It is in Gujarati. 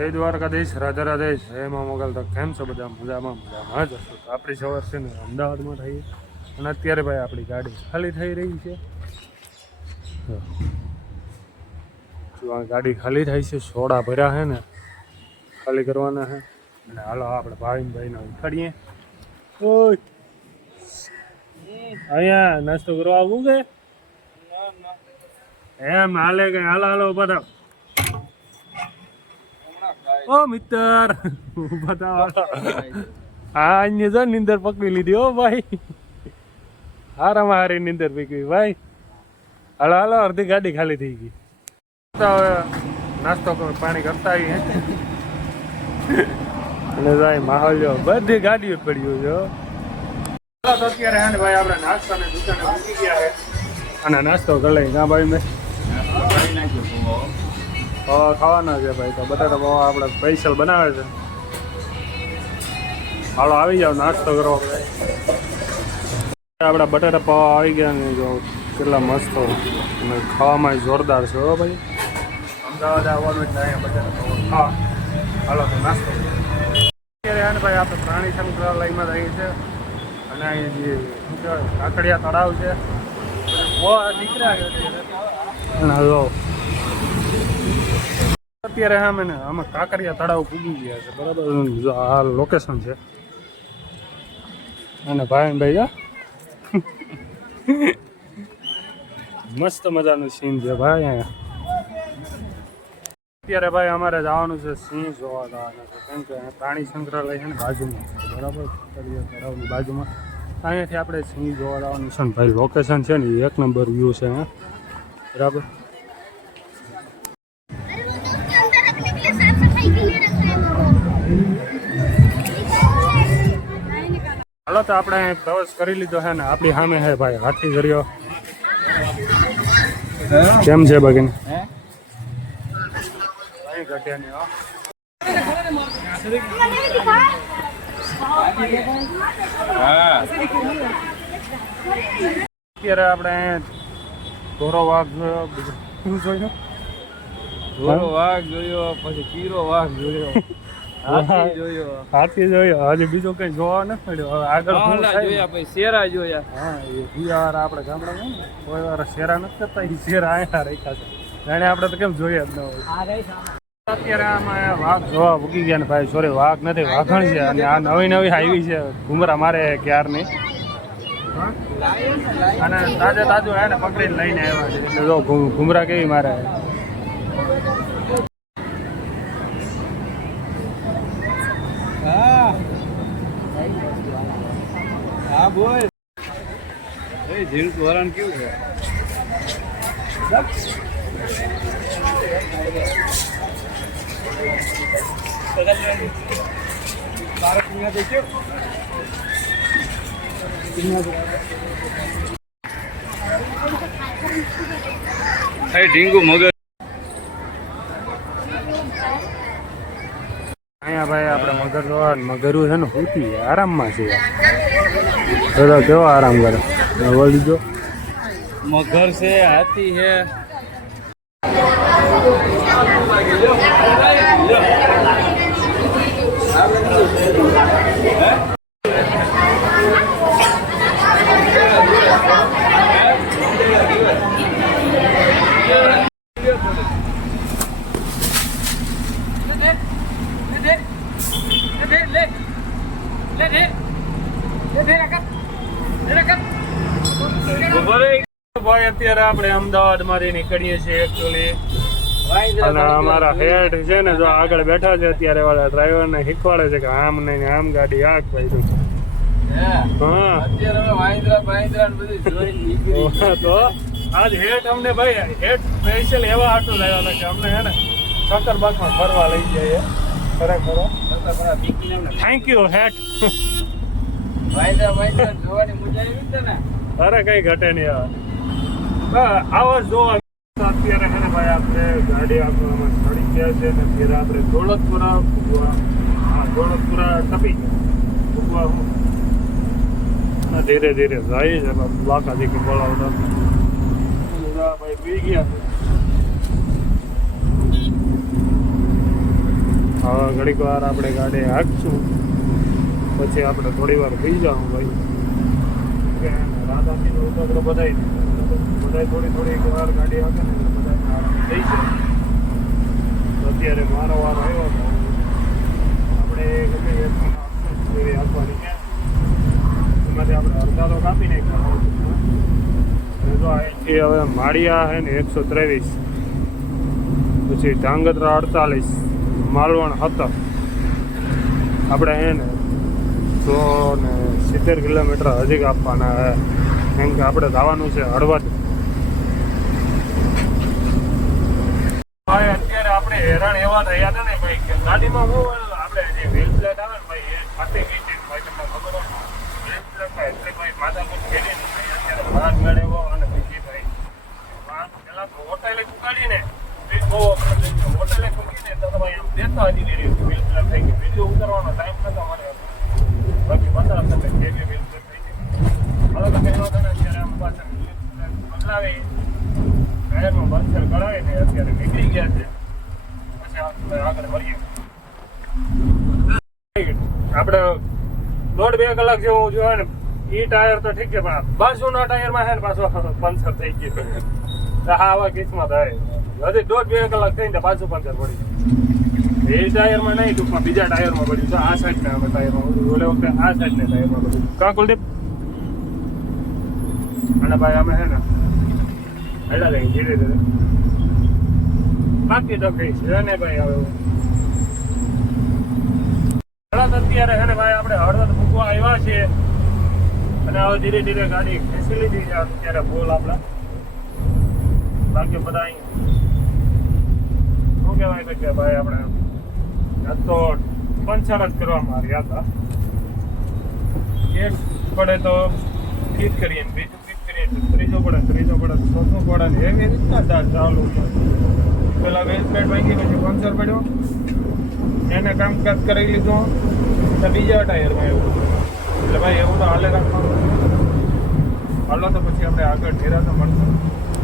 જય દ્વારકાધીશ, રાધે રાધે, જય મા મોગલ. તો કેમ છો બધા? મજામાં મજામાં જ હશો. તો આપણી સવાર છે ને અમદાવાદમાં થઈએ અને અત્યારે ભાઈ આપણી ગાડી ખાલી થઈ રહી છે. જો આ ગાડી ખાલી થાય છે, સોડા ભર્યા છે ને ખાલી કરવાના છે. અને હાલો આપણે ભાવિનભાઈને ઉઠાડીએ. ઓય અહીંયા નાસ્તો કરવા આવું કે એમ હાલે કે હાલો હાલો બધા. ઓ મિત્ર બતાવો. હા અહીંયા જો નીંદર પકડી લીધી હો ભાઈ. હારામાં હારી નીંદર પકડી ભાઈ. હાલો હાલો અડધી ગાડી ખાલી થઈ ગઈ. તો હવે નાસ્તો પાણી કરતા આવીએ અને ભાઈ માહોલ જો બધી ગાડીઓ પડ્યું છે. તો અત્યારે હે ને ભાઈ આપણે નાસ્તાની દુકાને મૂકી ગયા છે અને નાસ્તો કરી લઈએ. ના ભાઈ મેં ખાવાના છે ભાઈ. તો બટાટા પૌવા આપણે સ્પેશિયલ બનાવે છે. હાલો આવી જાવ નાસ્તો કરો. આપણા બટાટા પૌવા આવી ગયા ને જો કેટલા મસ્ત અને ખાવામાં જોરદાર છે હો ભાઈ. અમદાવાદ આવવાનું એટલે અહીંયા બટાટા પૌવા ખાવા. હાલો તો નાસ્તો અત્યારે ને ભાઈ આપણે પ્રાણી સંગ્રહાલયમાં રહીએ છીએ અને અહીં જે કાકડિયા તળાવ છે દીકરા અને હલો અત્યારે આમે ને આમાં કાંકરિયા તળાવ પૂગી ગયા છે બરાબર. જો આ લોકેશન છે અને ભાઈ મસ્ત મજાનું સીન છે ભાઈ. અહીંયા અત્યારે ભાઈ અમારે જવાનું છે સિંહ જોવા જવાના છે કેમ કે પ્રાણી સંગ્રહાલય છે ને બાજુમાં બરાબર. કાંકરિયા તળાવની બાજુમાં અહીંયાથી આપણે સિંહ જોવા જવાનું છે ને ભાઈ. લોકેશન છે ને એક નંબર વ્યૂ છે બરાબર. હાલો તો આપણે પ્રવાસ કરી લીધો છે ને આપણી સામે છે ભાઈ હાથી કર્યો. કેમ છે બાકી અત્યારે આપણે ધોરો વાઘ જોયો. બીજું શું જોયું? ધોરો વાઘ જોયો, પછી કીરો વાઘ જોયો, હાથી જોયો. હજી બીજો કઈ જોવા નથી મળ્યો. હવે આગળ જોયા, પછી શેરા જોયા. હા એ બીજા વાર આપણે ગામડામાં કોઈ વાર શેરા નથી કરતા. એ શેરા અહીંયા રાખ્યા છે એને આપણે તો કેમ જોઈએ જ ન હોય. અત્યારે આમાં વાઘ જોવા ઉગી ગયા ને ભાઈ. સોરી વાઘ નથી વાઘણ છે અને આ નવી હાઈવી છે ઘુમરા મારે ક્યારની અને તાજે તાજું એને પકડીને લઈને આવ્યા છે. એટલે જો ઘુમરા કેવી મારે. હા બોલ એ ઝીણકું વરણ કેવું છે? ઢીંગુ મગર અહીંયા ભાઈ આપણે મગર જોવા. મગરું છે ને હોતી આરામમાં છે. દાદા કેવો આરામ કરે. બોલી જો મગર છે, હાથી છે. ભાઈ અત્યારે આપણે અમદાવાદ માંથી નીકળીએ છીએ એકચ્યુઅલી. અને અમારા હેડ છે ને જો આગળ બેઠા છે અત્યારે વાળા ડ્રાઈવર ને શીખવાડે છે કે આમ નહીં આમ ગાડી આગ ભાઈ તું. હા તો આજ હેડ અમને ભાઈ હેડ સ્પેશિયલ એવા આટો લાવ્યા હતા કે અમને હે ને સક્કરબાગમાં ફરવા લઈ જઈએ. ખરેખર થેન્ક યુ હેડ. અરે કઈ ઘટે નહીં. આવો જોવા અત્યારે છે ને ભાઈ આપણે ગાડી આપવામાં ચડી ગયા છે ને ફેર આપણે દોલતપુરા ટપી ગયા હું ધીરે ધીરે જાય છે. બાકાજી કે બોલાવતા ભાઈ પી ગયા. હવે ઘડીક વાર આપણે ગાડી હાંકશું, પછી આપણે થોડી વાર પી જાઉં ભાઈ. કે રાધાથી તો આપણે બધાય થોડી વાર ગાડી હાંકે ને એટલે બધાને આરામ થઈ જાય. તો અત્યારે મારો વાર આવ્યો હતો, આપણે ગમે એવી આપવાની છે, એમાંથી આપણે અડધા તો કાપી નાખ્યા. તો અહીંથી હવે માળિયા છે ને 123, પછી ધાંગધ્રા 48, માલવણ 17, આપણે હે ને 170 કિલોમીટર હજી કાપવાના હે. કેમ કે આપણે જવાનું છે હળવદ. ભાઈ અત્યારે આપણે હેરાન એવા થયા હતા ને ભાઈ કે ગાડીમાં હું આપણે જે વ્હીલ પ્લેટ આવે ને ભાઈ એ ફાટી ગઈ છે. ભાઈ તમને ખબર હોય વ્હીલ પ્લેટ એટલે ભાઈ માથાકૂટ ખેડી ને ભાઈ અત્યારે ભાગ મેળવ્યો. અને બીજી ભાઈ પેલા તો હોટેલે ચૂકાડીને બહુ હોટેલે ચૂકીને તો ભાઈ આમ દેતા હજી વ્હીલ પ્લેટ થઈ ગઈ. બીજું ઉતરવાનો ટાઈમ નતો મળે. બાકી 50 વ્હીલ પ્લેટ થઈ ગઈ. હવે તો કહેવા હતા ને અત્યારે આમ પાછળ વ્હીલ પ્લેટ બદલાવી ટાયરમાં પંચર કરાવીને અત્યારે નીકળી ગયા છે. પછી આપણે આગળ મળીએ. આપણે 1.5-2 કલાક જેવું જોવે ને એ ટાયર તો ઠીક છે, પણ બાજુના ટાયરમાં છે ને પાછો પંચર થઈ ગયું. હા આવા કેસમાં થાય. હજી 1.5-2 કલાક થઈને પાછું પંચર પડી. એ ટાયરમાં નહીં, ટૂંકમાં બીજા ટાયરમાં પડ્યું છે. આ સાઈડના અમે ટાયરમાં બધું ઓલે વખતે આ સાઈડના ટાયરમાં બધું. કાં કુલદીપ? અને ભાઈ અમે છે ને હેડા લઈ ધીરે ધીરે બાકી તો કઈ છે ને ભાઈ. હવે અત્યારે છે ને ભાઈ આપણે હળવદ મૂકવા આવ્યા છીએ, અને હવે ધીરે ધીરે ગાડી ખેંચી લીધી છે અત્યારે બોલ આપણા. બાકી બધા શું કહેવાય કે ભાઈ આપણે તો પંચર જ કરવામાં આવ્યા હતા. એક પડે તો ફીટ કરીએ, બીજું ફીટ કરીએ, ત્રીજો પડે, ચોથું પડે, એવી રીતના ચાલુ. પેલા વેલ પ્લેટ વાગી, પછી પંચર પડ્યો, એને કામકાજ કરી લીધો, તો બીજા ટાયરમાં એવું. એટલે ભાઈ એવું તો હાલે રાખવાનું. હાલો તો પછી આપણે આગળ ઢેરા તો મળશું.